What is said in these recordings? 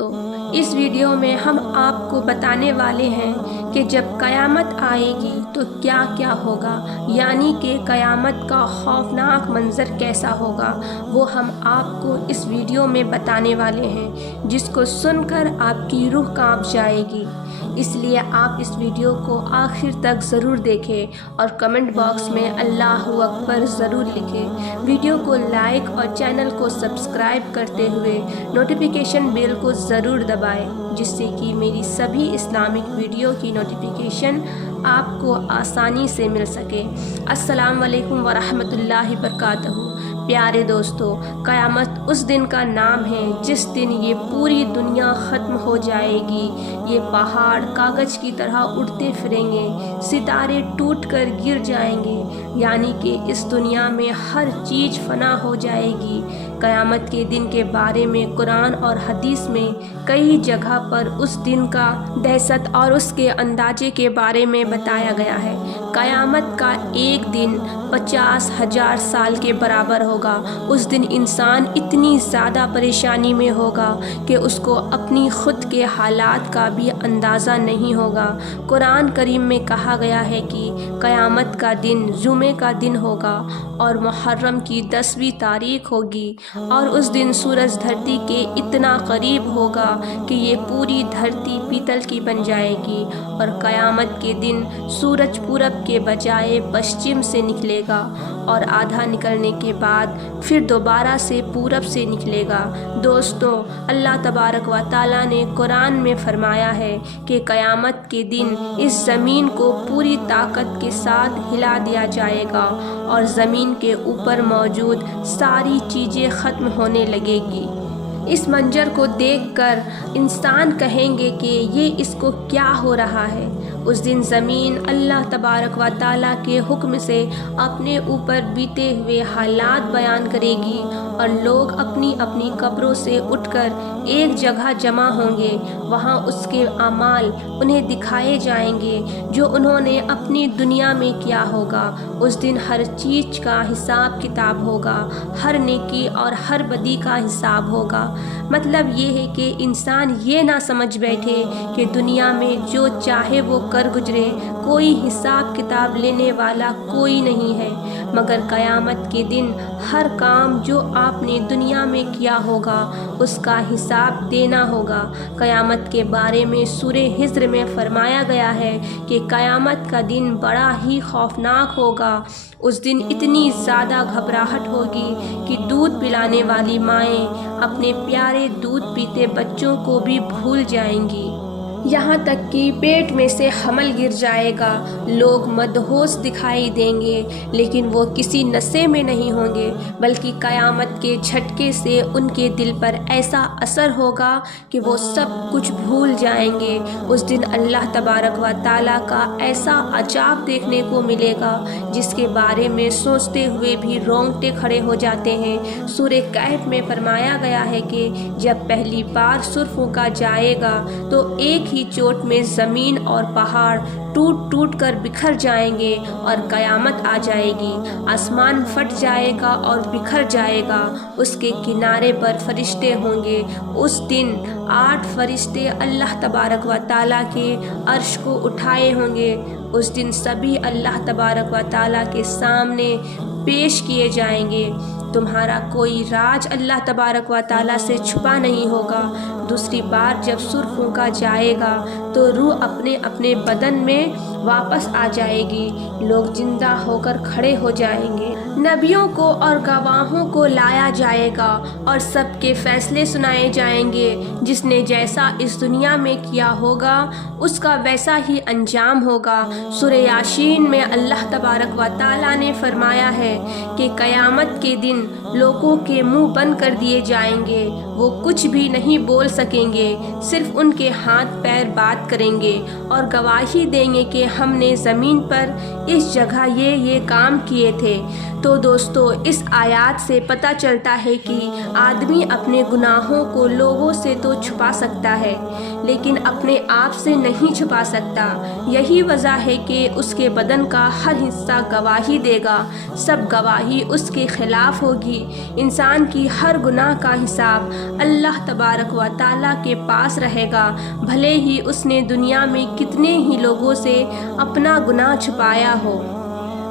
دوستو، اس ویڈیو میں ہم آپ کو بتانے والے ہیں کہ جب قیامت آئے گی تو کیا کیا ہوگا، یعنی کہ قیامت کا خوفناک منظر کیسا ہوگا، وہ ہم آپ کو اس ویڈیو میں بتانے والے ہیں، جس کو سن کر آپ کی روح کانپ جائے گی۔ اس لیے آپ اس ویڈیو کو آخر تک ضرور دیکھیں اور کمنٹ باکس میں اللہ اکبر ضرور لکھیں۔ ویڈیو کو لائک اور چینل کو سبسکرائب کرتے ہوئے نوٹیفیکیشن بیل کو ضرور دبائیں، جس سے کہ میری سبھی اسلامک ویڈیو کی نوٹیفیکیشن آپ کو آسانی سے مل سکے۔ السلام علیکم ورحمۃ اللہ وبرکاتہ۔ پیارے دوستو، قیامت اس دن کا نام ہے جس دن یہ پوری دنیا ختم ہو جائے گی۔ یہ پہاڑ کاغذ کی طرح اڑتے پھریں گے، ستارے ٹوٹ کر گر جائیں گے، یعنی کہ اس دنیا میں ہر چیز فنا ہو جائے گی۔ قیامت کے دن کے بارے میں قرآن اور حدیث میں کئی جگہ پر اس دن کا دہشت اور اس کے اندازے کے بارے میں بتایا گیا ہے۔ قیامت کا ایک دن 50,000 سال کے برابر ہوگا۔ اس دن انسان اتنی زیادہ پریشانی میں ہوگا کہ اس کو اپنی خود کے حالات کا بھی اندازہ نہیں ہوگا۔ قرآن کریم میں کہا گیا ہے کہ قیامت کا دن جمعے کا دن ہوگا اور محرم کی 10ویں تاریخ ہوگی، اور اس دن سورج دھرتی کے اتنا قریب ہوگا کہ یہ پوری دھرتی پیتل کی بن جائے گی، اور قیامت کے دن سورج پورب کے بجائے پشچم سے نکلے گا، اور آدھا نکلنے کے بعد پھر دوبارہ سے پورب سے نکلے گا۔ دوستو، اللہ تبارک و تعالیٰ نے قرآن میں فرمایا ہے کہ قیامت کے دن اس زمین کو پوری طاقت کے ساتھ ہلا دیا جائے گا اور زمین کے اوپر موجود ساری چیزیں ختم ہونے لگے گی۔ اس منظر کو دیکھ کر انسان کہیں گے کہ یہ اس کو کیا ہو رہا ہے۔ اس دن زمین اللہ تبارک و تعالیٰ کے حکم سے اپنے اوپر بیتے ہوئے حالات بیان کرے گی، اور لوگ اپنی اپنی قبروں سے اٹھ کر ایک جگہ جمع ہوں گے۔ وہاں اس کے اعمال انہیں دکھائے جائیں گے جو انہوں نے اپنی دنیا میں کیا ہوگا۔ اس دن ہر چیز کا حساب کتاب ہوگا، ہر نیکی اور ہر بدی کا حساب ہوگا۔ مطلب یہ ہے کہ انسان یہ نہ سمجھ بیٹھے کہ دنیا میں جو چاہے وہ کر گزرے، کوئی حساب کتاب لینے والا کوئی نہیں ہے، مگر قیامت کے دن ہر کام جو آپ نے دنیا میں کیا ہوگا اس کا حساب دینا ہوگا۔ قیامت کے بارے میں سورہ حجر میں فرمایا گیا ہے کہ قیامت کا دن بڑا ہی خوفناک ہوگا۔ اس دن اتنی زیادہ گھبراہٹ ہوگی کہ دودھ پلانے والی مائیں اپنے پیارے دودھ پیتے بچوں کو بھی بھول جائیں گی، یہاں تک کہ پیٹ میں سے حمل گر جائے گا۔ لوگ مدہوش دکھائی دیں گے، لیکن وہ کسی نشے میں نہیں ہوں گے، بلکہ قیامت کے جھٹکے سے ان کے دل پر ایسا اثر ہوگا کہ وہ سب کچھ بھول جائیں گے۔ اس دن اللہ تبارک و تعالیٰ کا ایسا عذاب دیکھنے کو ملے گا جس کے بارے میں سوچتے ہوئے بھی رونگٹے کھڑے ہو جاتے ہیں۔ سورہ کہف میں فرمایا گیا ہے کہ جب پہلی بار سر پھونکا جائے گا تو ایک ہی چوٹ میں زمین اور پہاڑ ٹوٹ ٹوٹ کر بکھر جائیں گے اور قیامت آ جائے گی۔ آسمان پھٹ جائے گا اور بکھر جائے گا، اس کے کنارے پر فرشتے ہوں گے۔ اس دن 8 فرشتے اللہ تبارک و تعالیٰ کے عرش کو اٹھائے ہوں گے۔ اس دن سبھی اللہ تبارک و تعالیٰ کے سامنے پیش کیے جائیں گے۔ تمہارا کوئی راز اللہ تبارک و تعالیٰ سے چھپا نہیں ہوگا۔ دوسری بار جب سر پھونکا جائے گا تو روح اپنے اپنے بدن میں واپس آ جائے گی، لوگ زندہ ہو کر کھڑے ہو جائیں گے، نبیوں کو اور گواہوں کو لایا جائے گا اور سب کے فیصلے سنائے جائیں گے۔ جس نے جیسا اس دنیا میں کیا ہوگا اس کا ویسا ہی انجام ہوگا۔ سورہ یاسین میں اللہ تبارک و تعالیٰ نے فرمایا ہے کہ قیامت کے دن لوگوں کے منہ بند کر دیے جائیں گے، وہ کچھ بھی نہیں بول سکیں گے، صرف ان کے ہاتھ پیر بات کریں گے اور گواہی دیں گے کہ ہم نے زمین پر اس جگہ یہ کام کیے تھے۔ تو دوستو اس آیات سے پتہ چلتا ہے کہ آدمی اپنے گناہوں کو لوگوں سے تو چھپا سکتا ہے لیکن اپنے آپ سے نہیں چھپا سکتا۔ یہی وجہ ہے کہ اس کے بدن کا ہر حصہ گواہی دے گا، سب گواہی اس کے خلاف ہوگی۔ انسان کی ہر گناہ کا حساب اللہ تبارک و تعالیٰ کے پاس رہے گا، بھلے ہی اس نے دنیا میں کتنے ہی لوگوں سے اپنا گناہ چھپایا ہو۔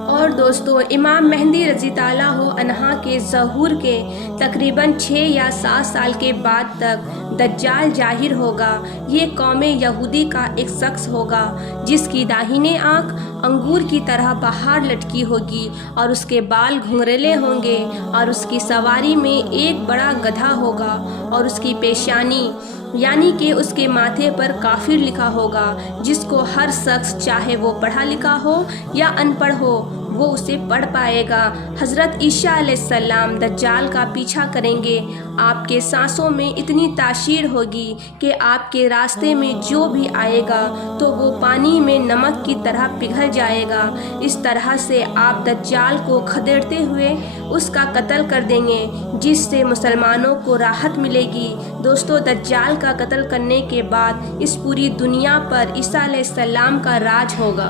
اور دوستو امام مہدی رضی اللہ عنہ کے ظہور کے تقریباً 6 یا 7 سال کے بعد تک دجال ظاہر ہوگا۔ یہ قوم یہودی کا ایک شخص ہوگا جس کی داہنی آنکھ انگور کی طرح باہر لٹکی ہوگی اور اس کے بال گھنگریلے ہوں گے اور اس کی سواری میں ایک بڑا گدھا ہوگا اور اس کی پیشانی یعنی کہ اس کے ماتھے پر کافر لکھا ہوگا، جس کو ہر شخص چاہے وہ پڑھا لکھا ہو یا ان پڑھ ہو وہ اسے پڑھ پائے گا۔ حضرت عیسیٰ علیہ السلام دجال کا پیچھا کریں گے۔ آپ کے سانسوں میں اتنی تاثیر ہوگی کہ آپ کے راستے میں جو بھی آئے گا تو وہ پانی میں نمک کی طرح پگھل جائے گا۔ اس طرح سے آپ دجال کو کھدیڑتے ہوئے اس کا قتل کر دیں گے، جس سے مسلمانوں کو راحت ملے گی۔ دوستو دجال کا قتل کرنے کے بعد اس پوری دنیا پر عیسیٰ علیہ السلام کا راج ہوگا۔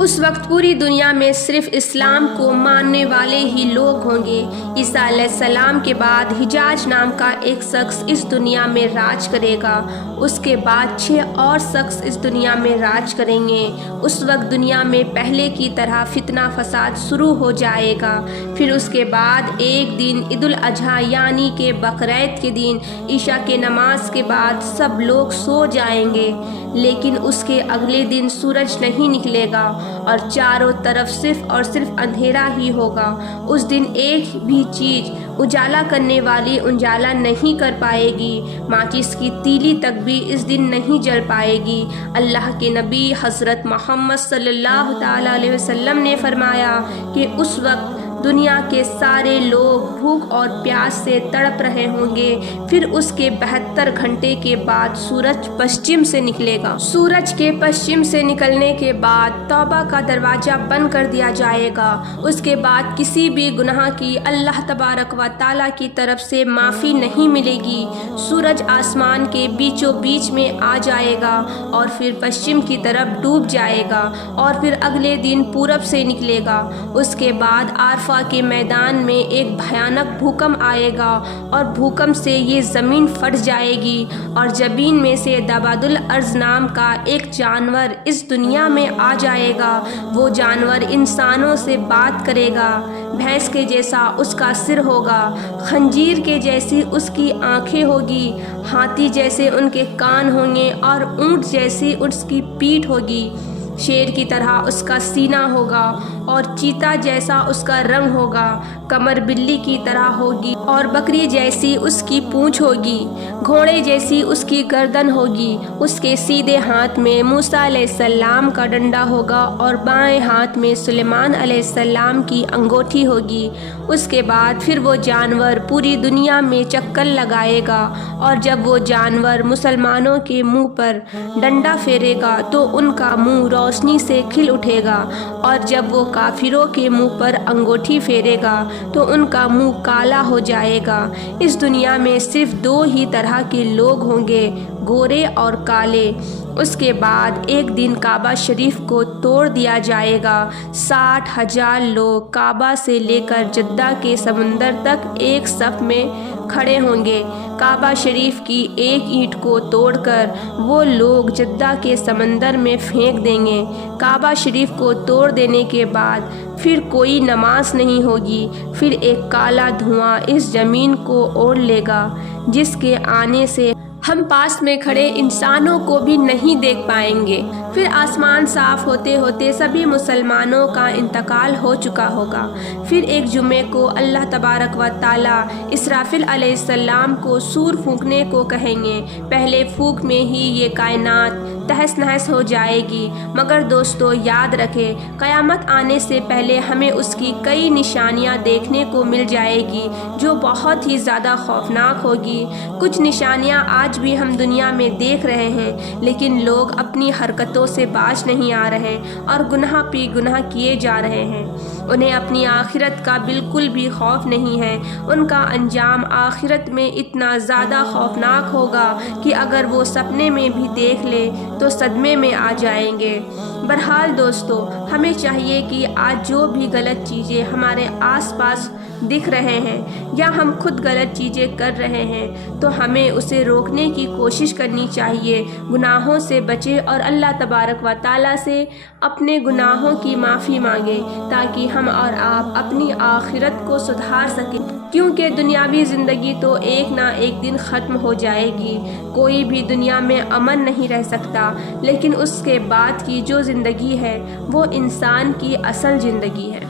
اس وقت پوری دنیا میں صرف اسلام کو ماننے والے ہی لوگ ہوں گے۔ عیسیٰ علیہ السلام کے بعد حجاج نام کا ایک شخص اس دنیا میں راج کرے گا۔ اس کے بعد 6 اور شخص اس دنیا میں راج کریں گے۔ اس وقت دنیا میں پہلے کی طرح فتنہ فساد شروع ہو جائے گا۔ پھر اس کے بعد ایک دن عید الاضحیٰ یعنی کہ بقرعید کے دن عشاء کے نماز کے بعد سب لوگ سو جائیں گے، لیکن اس کے اگلے دن سورج نہیں نکلے گا اور چاروں طرف صرف اور صرف اندھیرا ہی ہوگا۔ اس دن ایک بھی چیز اجالا کرنے والی اجالا نہیں کر پائے گی، ماچس کی تیلی تک بھی اس دن نہیں جل پائے گی۔ اللہ کے نبی حضرت محمد صلی اللہ تعالیٰ علیہ وسلم نے فرمایا کہ اس وقت دنیا کے سارے لوگ بھوک اور پیاس سے تڑپ رہے ہوں گے۔ پھر اس کے 72 گھنٹے کے بعد سورج پشچم سے نکلے گا۔ سورج کے پشچم سے نکلنے کے بعد توبہ کا دروازہ بند کر دیا جائے گا۔ اس کے بعد کسی بھی گناہ کی اللہ تبارک و تعالیٰ کی طرف سے معافی نہیں ملے گی۔ سورج آسمان کے بیچوں بیچ میں آ جائے گا اور پھر پشچم کی طرف ڈوب جائے گا اور پھر اگلے دن پورب سے نکلے گا۔ اس کے بعد عرفہ کے میدان میں ایک بھیانک بھوکمپ آئے گا اور بھوکمپ سے یہ زمین پھٹ جائے گی اور زمین میں سے دباد الارض نام کا ایک جانور اس دنیا میں آ جائے گا۔ وہ جانور انسانوں سے بات کرے گا، بھینس کے جیسا اس کا سر ہوگا، خنزیر کے جیسی اس کی آنکھیں ہوگی، ہاتھی جیسے ان کے کان ہوں گے اور اونٹ جیسی اس کی پیٹھ ہوگی، شیر کی طرح اس کا سینہ ہوگا اور چیتا جیسا اس کا رنگ ہوگا، کمر بلی کی طرح ہوگی اور بکری جیسی اس کی پونچھ ہوگی، گھوڑے جیسی اس کی گردن ہوگی۔ اس کے سیدھے ہاتھ میں موسیٰ علیہ السلام کا ڈنڈا ہوگا اور بائیں ہاتھ میں سلیمان علیہ السلام کی انگوٹھی ہوگی۔ اس کے بعد پھر وہ جانور پوری دنیا میں چکر لگائے گا اور جب وہ جانور مسلمانوں کے منہ پر ڈنڈا پھیرے گا تو ان کا منہ روشنی سے کھل اٹھے گا اور جب وہ کافروں کے منہ پر انگوٹھی پھیرے گا تو ان کا منہ کالا ہو جائے گا۔ اس دنیا میں صرف 2 ہی طرح کے لوگ ہوں گے، گورے اور کالے۔ اس کے بعد ایک دن کعبہ شریف کو توڑ دیا جائے گا۔ 60,000 لوگ کعبہ سے لے کر جدہ کے سمندر تک ایک صف میں کھڑے ہوں گے۔ کعبہ شریف کی ایک اینٹ کو توڑ کر وہ لوگ جدہ کے سمندر میں پھینک دیں گے۔ کعبہ شریف کو توڑ دینے کے بعد پھر کوئی نماز نہیں ہوگی۔ پھر ایک کالا دھواں اس زمین کو اوڑھ لے گا جس کے آنے سے ہم پاس میں کھڑے انسانوں کو بھی نہیں دیکھ پائیں گے۔ پھر آسمان صاف ہوتے ہوتے سبھی مسلمانوں کا انتقال ہو چکا ہوگا۔ پھر ایک جمعے کو اللہ تبارک و تعالیٰ اسرافیل علیہ السلام کو سور پھونکنے کو کہیں گے۔ پہلے پھونک میں ہی یہ کائنات تہس نہس ہو جائے گی۔ مگر دوستو یاد رکھیں، قیامت آنے سے پہلے ہمیں اس کی کئی نشانیاں دیکھنے کو مل جائے گی جو بہت ہی زیادہ خوفناک ہوگی۔ کچھ نشانیاں آج بھی ہم دنیا میں دیکھ رہے ہیں، لیکن لوگ اپنی حرکتوں سے باز نہیں آ رہے اور گناہ پہ گناہ کیے جا رہے ہیں۔ انہیں اپنی آخرت کا بالکل بھی خوف نہیں ہے۔ ان کا انجام آخرت میں اتنا زیادہ خوفناک ہوگا کہ اگر وہ سپنے میں بھی دیکھ لے تو صدمے میں آ جائیں گے۔ بہرحال دوستو، ہمیں چاہیے کہ آج جو بھی غلط چیزیں ہمارے آس پاس دکھ رہے ہیں یا ہم خود غلط چیزیں کر رہے ہیں تو ہمیں اسے روکنے کی کوشش کرنی چاہیے، گناہوں سے بچیں اور اللہ تبارک و تعالیٰ سے اپنے گناہوں کی معافی مانگیں تاکہ ہم اور آپ اپنی آخرت کو سدھار سکیں، کیونکہ دنیاوی زندگی تو ایک نہ ایک دن ختم ہو جائے گی۔ کوئی بھی دنیا میں امن نہیں رہ سکتا، لیکن اس کے بعد کی جو زندگی ہے وہ انسان کی اصل زندگی ہے۔